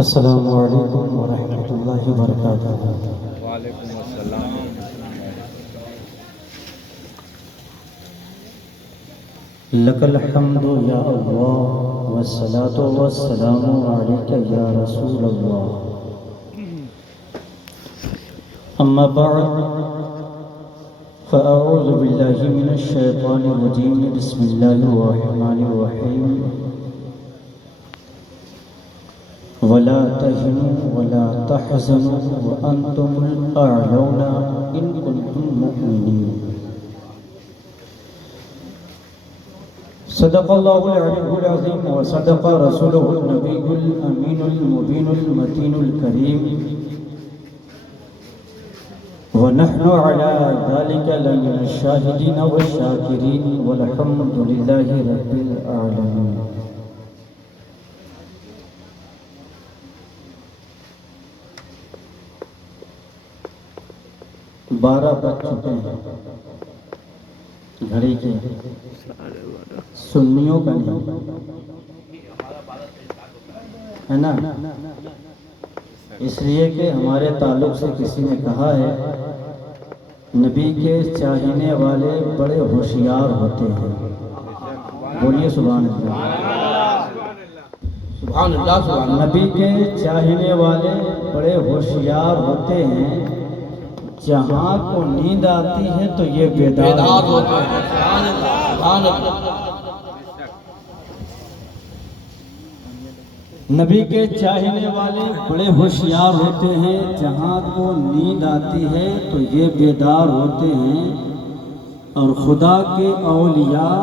السلام علیکم ورحمۃ اللہ وبرکاتہ۔ وعلیکم السلام۔ لک الحمد یا اللہ والصلاة والسلام علیک یا رسول اللہ، اما بعد فاعوذ باللہ من الشیطان الرجیم، بسم اللہ الرحمن الرحیم۔ ولا تهنوا ولا تحزنوا وانتم الاعلون ان كنتم مؤمنين۔ صدق اللہ العلی العظیم وصدق رسوله النبی الامین المبین المتین الکریم، ونحن على ذلك لمن الشاہدین والشاکرین، والحمد للہ رب العالمین۔ بارہ بج چکے ہیں گھڑی کے، سنیوں کا نہیں ہے نا، اس لیے کہ ہمارے تعلق سے کسی نے کہا ہے نبی کے چاہنے والے بڑے ہوشیار ہوتے ہیں۔ بولیے سبحان اللہ، سبحان اللہ، سبحان اللہ۔ نبی کے چاہنے والے بڑے ہوشیار ہوتے ہیں، جہاں کو نیند آتی ہے تو یہ بیدار ہوتے ہیں۔ سبحان اللہ، سبحان اللہ۔ نبی کے چاہنے والے بڑے ہوشیار ہوتے ہیں، جہاں کو نیند آتی ہے تو یہ بیدار ہوتے ہیں، اور خدا کے اولیاء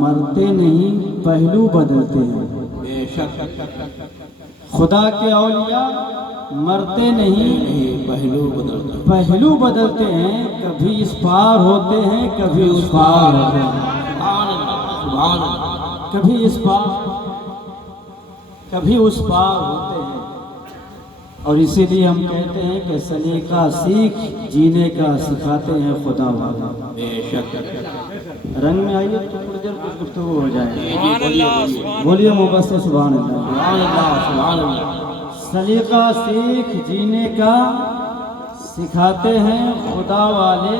مرتے نہیں پہلو بدلتے ہیں۔ بے شک خدا کے اولیاء مرتے نہیں پہلو بدلتے ہیں، کبھی اس پار ہوتے ہیں کبھی اس پار ہوتے ہیں، سبحان اللہ، سبحان اللہ۔ کبھی اس پار کبھی اس پار ہوتے ہیں۔ اور اسی لیے ہم کہتے ہیں کہ سلیقہ سیکھ جینے کا سکھاتے ہیں خدا والا۔ بے شک رنگ میں آئیے تو تھوڑی دیر کچھ گفتگو ہو جائے۔ بولیے محبت سے سبحان اللہ، سبحان اللہ، سبحان اللہ۔ سلیقہ سیکھ جینے کا سکھاتے ہیں خدا والے،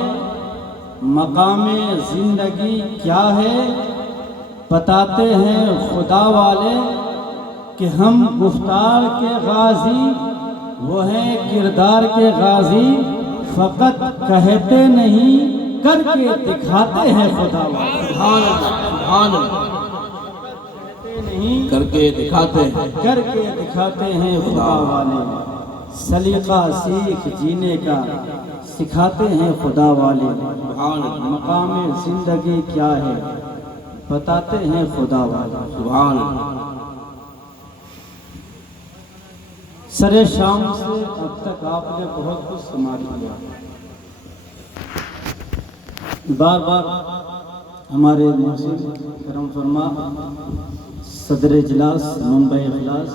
مقام زندگی کیا ہے بتاتے ہیں خدا والے، کہ ہم گفتار کے غازی وہ ہیں کردار کے غازی، فقط کہتے نہیں کر کے دکھاتے ہیں خدا والے۔ سبحان اللہ، سبحان اللہ۔ نہیں کر کے دکھاتے ہیں، کر کے دکھاتے ہیں خدا والے، سلیقہ سیکھ جینے کا سکھاتے ہیں خدا والے، سبحان اللہ، مقام زندگی کیا ہے بتاتے ہیں خدا والے۔ سبحان اللہ۔ سر شام سے اب تک آپ نے بہت کچھ سماعت کیا، بار بار ہمارے محسن کرم فرما صدر اجلاس منبع اخلاص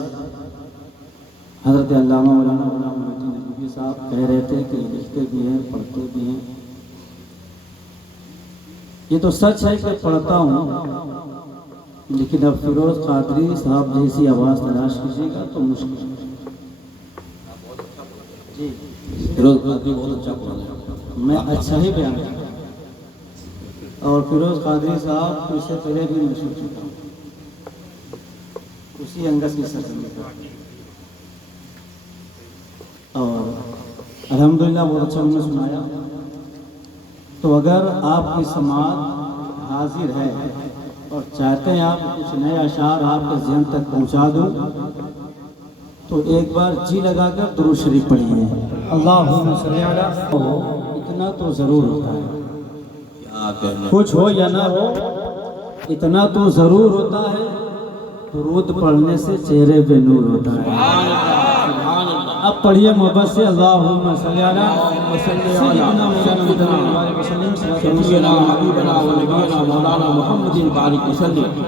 حضرت علامہ مولانا غلام الدین ندوی صاحب کہہ رہے تھے کہ لکھتے بھی ہیں پڑھتے بھی ہیں۔ یہ تو سچ ہے کہ پڑھتا ہوں، لیکن اب فیروز قادری صاحب جیسی آواز تلاش کیجیے گا تو مشکل ہے۔ جی فیروز قادری بہت اچھا قرآن ہے، میں اچھا ہی بیان کرتا ہوں، اور فیروز قادری صاحب اس سے پہلے بھی میں سن چکا ہوں، اسی انگس کی سرزمین پر، اور الحمدللہ بہت اچھا انہوں نے سنایا۔ تو اگر آپ کی سماعت حاضر ہے اور چاہتے ہیں آپ کچھ نئے اشعار آپ کے ذہن تک پہنچا دوں، تو ایک بار جی لگا کر درود شریف پڑھیے، اللہم صلی علی۔ اتنا تو ضرور ہوتا ہے، کیا کہنا۔ کچھ ہو یا نہ ہو اتنا تو ضرور ہوتا ہے، درود پڑھنے سے چہرے پہ نور ہوتا ہے۔ سبحان اللہ۔ اب پڑھیے محبت سے، اللہم صلی علی سیدنا مولانا وسلم، سیدنا حبیبنا و نبینا مولانا محمد بارک وسلم،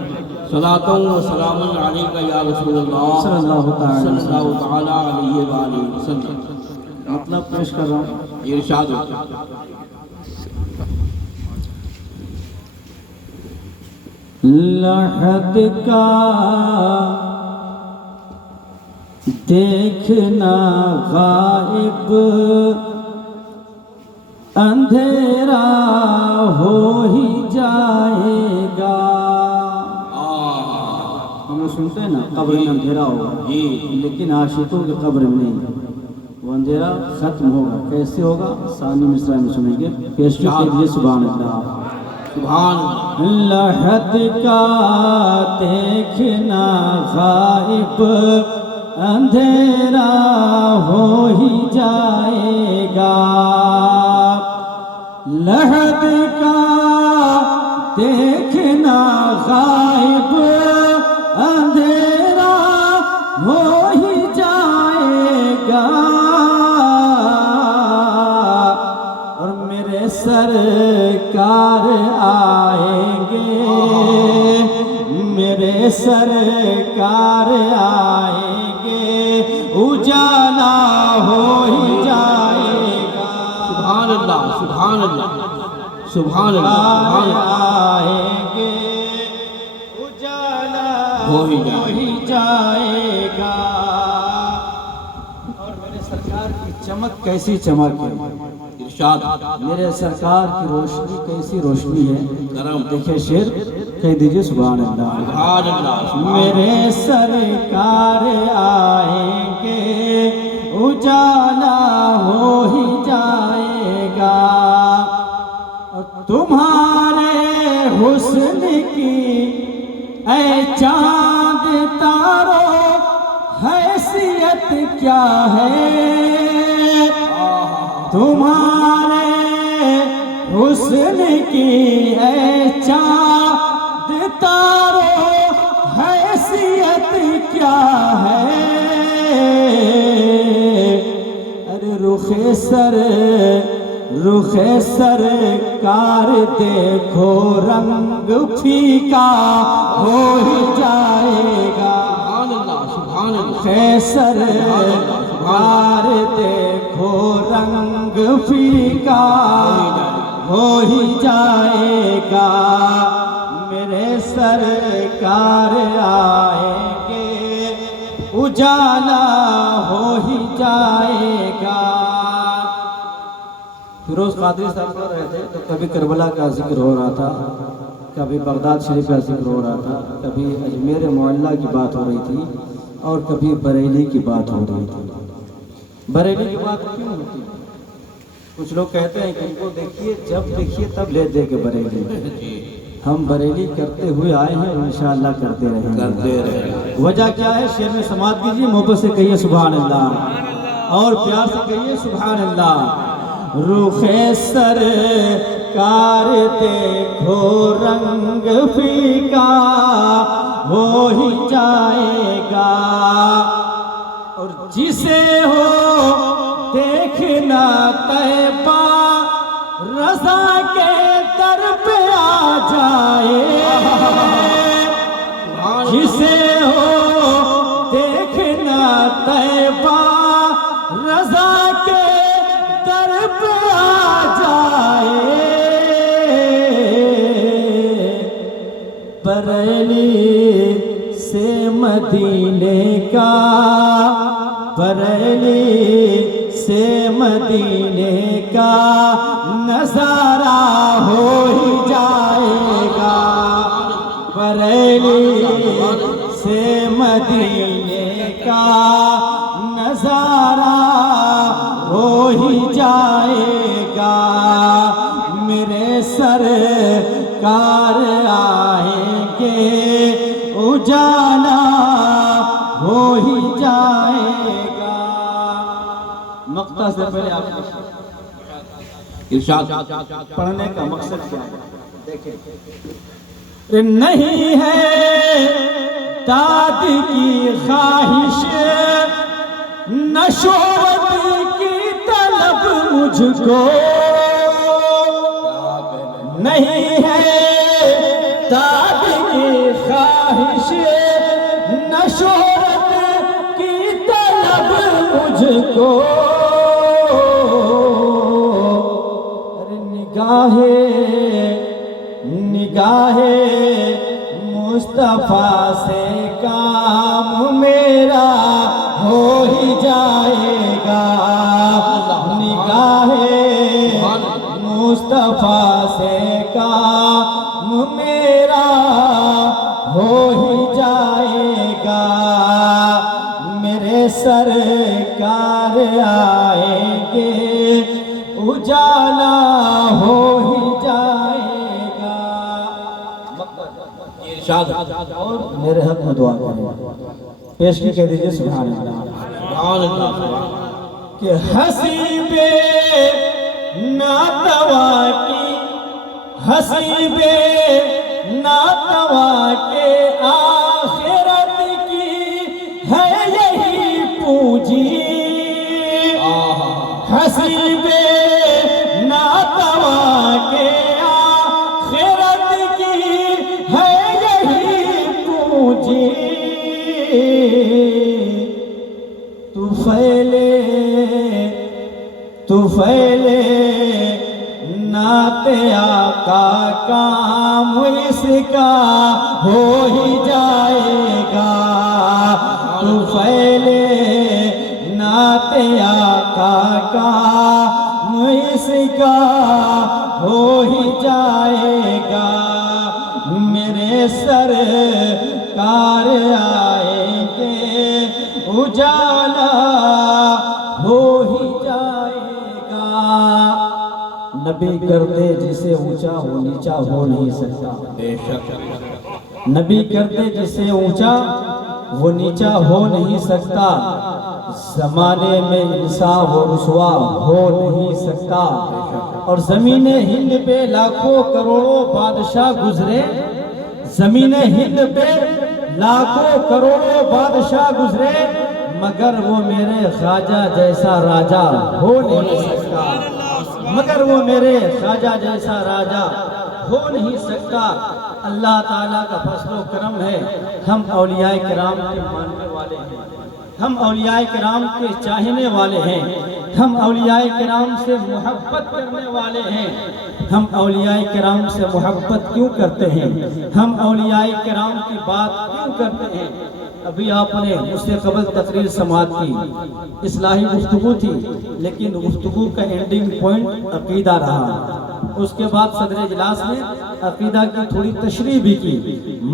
صلاۃ و سلام علیک یا رسول اللہ صلی اللہ تعالی علیہ وآلہ وسلم۔ مطلب پیش کر رہا ہوں۔ ارشاد ہوتا لحد کا دیکھنا غائب اندھیرا ہو ہی جائے گا. ہم سنتے ہیں نا قبر میں اندھیرا ہوگا، لیکن عاشقوں کی قبر میں نہیں، وہ اندھیرا ختم ہوگا. کیسے ہوگا؟ ثانی مصرع میں سنیں گے. پیش کیجیے سبحان اللہ. سبحان لحد کا دیکھنا غائب اندھیرا ہو ہی جائے گا. لحد کا دیکھنا غائب اندھیرا ہو ہی جائے گا. اور میرے سرکار آئیں گے، میرے سرکار آئیں گے، اجالا ہو ہی جائے گا. سبحان اللہ سبحان اللہ سبحان اللہ. آئیں گے، اجالا ہو ہی جائے گا. اور میرے سرکار کی چمک کیسی چمک ہے، ارشاد میرے سرکار کی روشنی کیسی روشنی ہے. کرم. دیکھیں شعر کہہ دیجئے سبحان اللہ. سبحان اللہ. میرے سرکار آئیں گے، اجالا ہو ہی جائے گا. اور تمہارے حسن کی اے چاند تارو حیثیت کیا ہے. تمہارے حسن کی اے چاند تارو حیثیت کیا ہے. ارے رخ سرکار دیکھو رنگ پھیکا ہو ہی جائے گا. سبحان اللہ سبحان اللہ. رخ سرکار دیکھو رنگ پھیکا ہو ہی جائے گا. میرے سرکار آئیں گے، اجالا ہو ہی جائے گا. فیروز قادری صاحب پڑھ رہے تھے تو کبھی کربلا کا ذکر ہو رہا تھا، کبھی بغداد شریف کا ذکر ہو رہا تھا، کبھی اجمیر معلیٰ کی بات ہو رہی تھی، اور کبھی بریلی کی بات ہو رہی تھی. بریلی کی بات کیوں ہوتی ہے؟ کچھ لوگ کہتے ہیں کہ ان کو دیکھیے، جب دیکھیے تب لے دے کے بریلی. ہم بریلی کرتے ہوئے آئے ہیں اور انشاءاللہ کرتے رہیں. وجہ کیا ہے؟ شعر میں سماعت کیجیے، محبت سے کہیے سبحان اللہ، اور پیار سے کہیے سبحان اللہ. رخ سرکار دیکھو رنگ پھیکا ہو ہی جائے گا. اور جسے ہو دیکھنا طیبہ رضا کے در پہ آ جائے. جسے ہو دیکھنا طیبہ رضا کے در پہ آ جائے. بریلی سے مدینے کا، بریلی سے مدینے کا نظارہ ہو ہی جائے گا. بریلی سے مدینے کا نظارہ ہو ہی جائے گا. میرے سرکار آئیں گے، اجالا ہو ہی جائے گا. مقطع سے پہلے آپ کو ارشاد پڑھنے کا مقصد کیا ہے دیکھیں. نہیں ہے داد کی خواہش، نہ شہرت کی طلب مجھ کو. نہیں ہے داد کی خواہش، نہ شہرت کی طلب مجھ کو. نگاہ مصطفیٰ سے کام میرا ہو ہی جائے گا، نگاہ مصطفیٰ سے کام میرا ہو ہی جائے گا، میرے سرکار آئیں گے اجالا ہو ہی جائے گا۔ ارشاد اور میرے حق میں دعا کریں، پیش کی کہہ دیجئے سبحان اللہ۔ سبحان اللہ۔ کہ ہنسی بے ناتوا کی، ہنسی بے ناتوا کے آخرت کی ہے یہی پونجی، ہنسی بے ناتوا کے آخرت کی ہے یہی پونجی، تو پھیلے نعت آقا کام اس کا ہو ہی جائے گا، تو پھیلے نعت آقا کام اس کا ہو ہی جائے گا، میرے سرکار آئیں گے اجالا ہو ہی جائے گا۔ نبی کرتے جسے اونچا وہ نیچا ہو نہیں سکتا، بے شک۔ نبی کرتے جسے اونچا وہ نیچا ہو نہیں سکتا، زمانے میں انسان و رسوا ہو نہیں سکتا، اور زمین ہند پہ لاکھوں کروڑوں بادشاہ گزرے، زمین ہند پہ لاکھوں کروڑوں بادشاہ گزرے، مگر وہ میرے خواجہ جیسا راجہ ہو نہیں سکتا، مگر وہ میرے خواجہ جیسا راجہ ہو نہیں سکتا۔ اللہ تعالیٰ کا فضل و کرم ہے، ہم اولیاء کرام کے ماننے والے ہیں، ہم اولیاء کرام کے چاہنے والے ہیں، ہم اولیاء کرام سے محبت کرنے والے ہیں۔ ہم اولیاء کرام سے محبت کیوں کرتے ہیں؟ ہم اولیاء کرام کی بات کیوں کرتے ہیں؟ ابھی آپ نے مجھ سے قبل تقریر سماعت کی، اصلاحی گفتگو تھی، لیکن گفتگو کا اینڈنگ پوائنٹ عقیدہ رہا۔ اس کے بعد صدر اجلاس نے عقیدہ کی تھوڑی تشریح بھی کی۔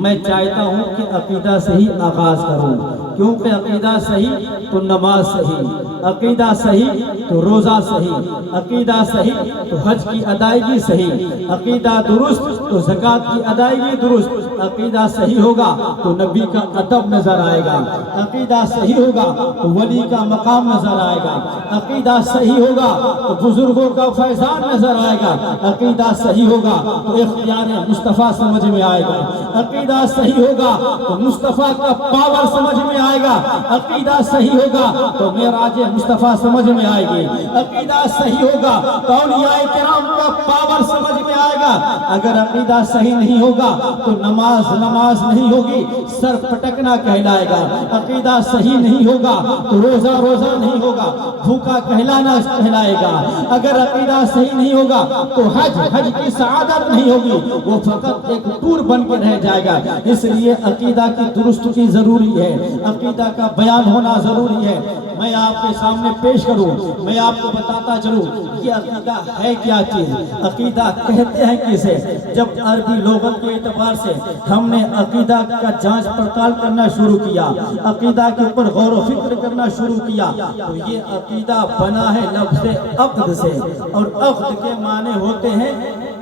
میں چاہتا ہوں کہ عقیدہ سے ہی آغاز کروں، کیونکہ عقیدہ صحیح تو نماز صحیح، عقیدہ صحیح تو روزہ صحیح، عقیدہ صحیح تو حج کی ادائیگی صحیح، عقیدہ درست تو زکوٰۃ کی ادائیگی درست، عقیدہ صحیح ہوگا تو نبی کا ادب نظر آئے گا، عقیدہ صحیح ہوگا تو ولی کا مقام نظر آئے گا، عقیدہ صحیح ہوگا تو بزرگوں کا فیضان نظر آئے گا، عقیدہ صحیح ہوگا تو اختیار مصطفیٰ سمجھ میں آئے گا، عقیدہ صحیح ہوگا تو مصطفیٰ کا پاور سمجھ میں آئے گا، عقیدہ صحیح ہوگا تو معراج مصطفیٰ سمجھ میں آئے گی، عقیدہ صحیح ہوگا تو اولیاء کرام کا پاور سمجھ میں آئے گا۔ اگر عقیدہ صحیح نہیں ہوگا تو نماز نماز نہیں ہوگی، سر پٹکنا کہلائے گا، عقیدہ صحیح نہیں ہوگا تو روزہ روزہ نہیں ہوگا، بھوکا کہلانا کہلائے گا، اگر عقیدہ صحیح نہیں ہوگا تو حج کی سعادت نہیں ہوگی، وہ فقط ایک ٹور بن کے رہ جائے گا۔ اس لیے عقیدہ کی درستگی ضروری ہے، عقیدہ کا بیان ہونا ضروری ہے۔ میں آپ کے سامنے پیش کروں، میں آپ کو بتاتا چلوں کہ عقیدہ ہے کیا چیز، عقیدہ کہتے ہیں کسے۔ جب عربی لغت کے اعتبار سے ہم نے عقیدہ کا جانچ پڑتال کرنا شروع کیا، عقیدہ کے اوپر غور و فکر کرنا شروع کیا، تو یہ عقیدہ بنا ہے لفظ عقد سے، اور عقد کے معنی ہوتے ہیں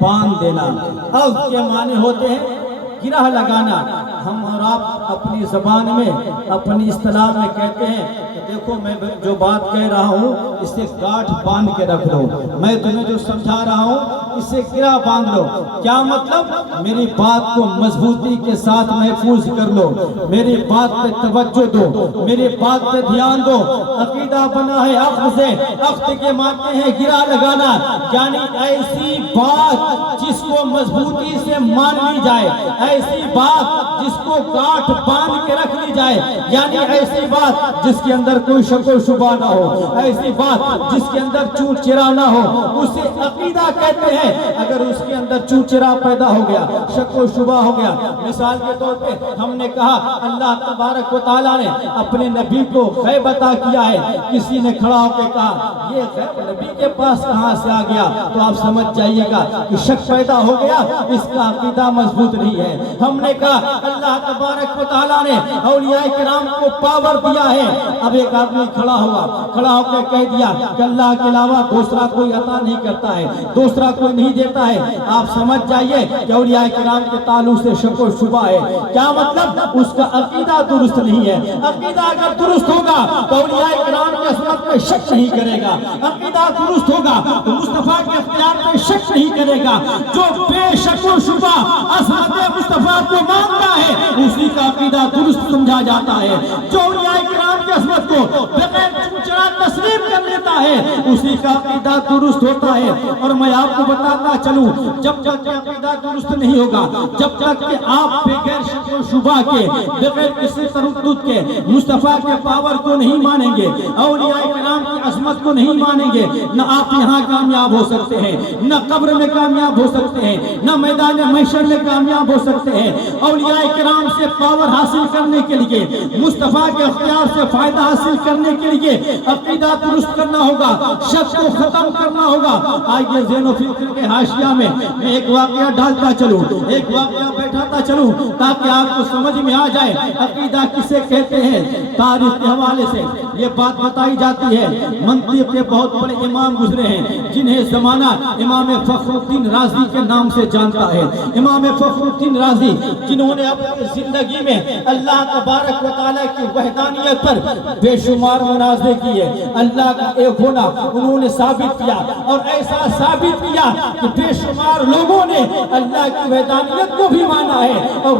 باندھ دینا، عقد کے معنی ہوتے ہیں گرہ لگانا۔ ہم اور آپ اپنی زبان میں اپنی اصطلاح میں کہتے ہیں کہ دیکھو میں جو بات کہہ رہا ہوں اسے گاٹھ باندھ کے رکھ لو، میں تمہیں جو سمجھا رہا ہوں اسے گرہ باندھ لو۔ کیا مطلب؟ میری بات کو مضبوطی کے ساتھ محفوظ کر لو، میری بات پہ توجہ دو، میری بات پہ دھیان دو۔ عقیدہ بنا ہے عقد سے، عقد کے معنی ہے گرہ لگانا، یعنی ایسی بات جس کو مضبوطی سے مان لی جائے، ایسی بات جس جس کو گاٹھ باندھ کے رکھ لی جائے، یعنی ایسی بات جس کے اندر کوئی شک و شبہ نہ ہو، ایسی بات جس کے اندر چون چرا نہ ہو، اسے عقیدہ کہتے ہیں۔ اگر اس کے اندر چون چرا پیدا ہو گیا، شک و شبہ ہو گیا، مثال کے طور پہ ہم نے کہا اللہ تبارک و تعالیٰ نے اپنے نبی کو غیب عطا کیا ہے، کسی نے کھڑا ہو کے کہا یہ غیب نبی کے پاس کہاں سے آ گیا، تو آپ سمجھ جائیے گا کہ شک پیدا ہو گیا، اس کا عقیدہ مضبوط نہیں ہے۔ ہم نے کہا اللہ تبارک و تعالیٰ نے اولیاء کرام کو پاور دیا ہے، اب ایک آدمی کھڑا ہو کے کہہ دیا کہ اللہ کے علاوہ دوسرا کوئی عطا نہیں کرتا ہے، دوسرا کوئی نہیں دیتا ہے، آپ سمجھ جائیے کہ اولیاء کرام کے تعلق سے شک و شبہ ہے۔ کیا مطلب؟ اس کا عقیدہ درست نہیں ہے۔ عقیدہ اگر درست ہوگا تو اولیاء کرام کی عظمت میں شک نہیں کرے گا، عقیدہ درست ہوگا تو مصطفیٰ کے اختیار میں شک نہیں کرے گا۔ جو بے شک و شبہ عظمت مصطفیٰ کو مانتا ہے اسی کا عقیدہ درست سمجھا جاتا ہے۔ جو اولیاء کرام کی عظمت کو بغیر چرا تسلیم کر لیتا ہے اسی کا عقیدہ درست ہوتا ہے۔ اور میں آپ کو بتاتا چلوں، جب تک عقیدہ درست نہیں ہوگا، جب تک کہ آپ بغیر شک و شبہ کے، بغیر کسی تردد کے مصطفیٰ کے پاور کو نہیں مانیں گے، اولیاء کرام کی عظمت کو نہیں مانیں گے، نہ آپ یہاں کامیاب ہو سکتے ہیں، نہ قبر میں کامیاب ہو سکتے ہیں، نہ میدان محشر میں کامیاب ہو سکتے ہیں۔ اولیاء کرام سے پاور حاصل کرنے کے لیے، مصطفیٰ کے اختیار سے فائدہ حاصل کرنے کے لیے عقیدہ درست کرنا ہوگا، شک کو ختم کرنا ہوگا۔ آئیے ذہن و فکر کے حاشیہ میں ایک واقعہ ڈالتا چلوں، ایک واقعہ بیٹھاتا چلوں تاکہ آپ کو سمجھ میں آ جائے عقیدہ کسے کہتے ہیں۔ تاریخ کے حوالے سے یہ بات بتائی جاتی ہے، منطق کے بہت بڑے امام گزرے ہیں جنہیں زمانہ امام فخر الدین رازی کے نام سے جانتا ہے۔ امام فخر الدین رازی جنہوں نے اپنی زندگی میں اللہ تبارک و تعالیٰ کی وحدانیت پر بے شمار مناظرے کیے، اللہ کا ایک ہونا انہوں نے ثابت کیا، اور ایسا ثابت کیا کہ بے شمار لوگوں نے اللہ کی وحدانیت کو بھی مانا ہے اور